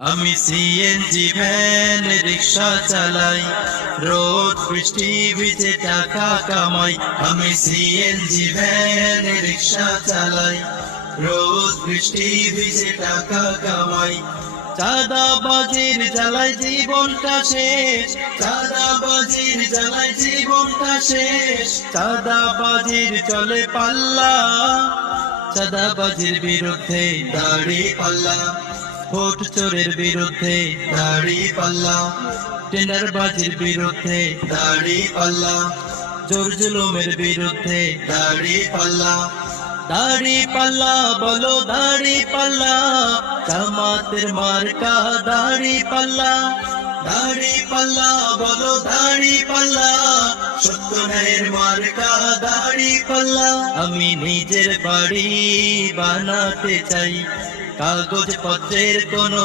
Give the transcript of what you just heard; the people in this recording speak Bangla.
আমি সিএনজি ভ্যান রিক্সা চালাই, রোদ বৃষ্টি ভিজে টাকা কামাই। আমি সিএনজি ভ্যান রিক্সা চালাই, রোদ বৃষ্টি ভিজে টাকা কামাই। চাঁদাবাজির জ্বালায় জীবনটা শেষ, চাঁদাবাজির জ্বালায় জীবনটা শেষ। চাঁদাবাজির চলে পাল্লা, চাঁদাবাজির বিরুদ্ধে দাড়ি পাল্লা। ভোট চোরের বিরুদ্ধে দাড়ি পাল্লা, টেন্ডারবাজির বিরুদ্ধে দাড়ি পাল্লা, জোর জুলুমের বিরুদ্ধে দাড়ি পাল্লা। দাড়ি পাল্লা বলো দাড়ি পাল্লা, জামাতের মার্কা দাড়ি পাল্লা। দাড়ি পাল্লা বলো দাড়ি পাল্লা, সত্য ন্যায়ের মার্কা দাড়ি পাল্লা। আমি নিজের বাড়ি বানাতে চাই, কাগজ পত্রের কোনো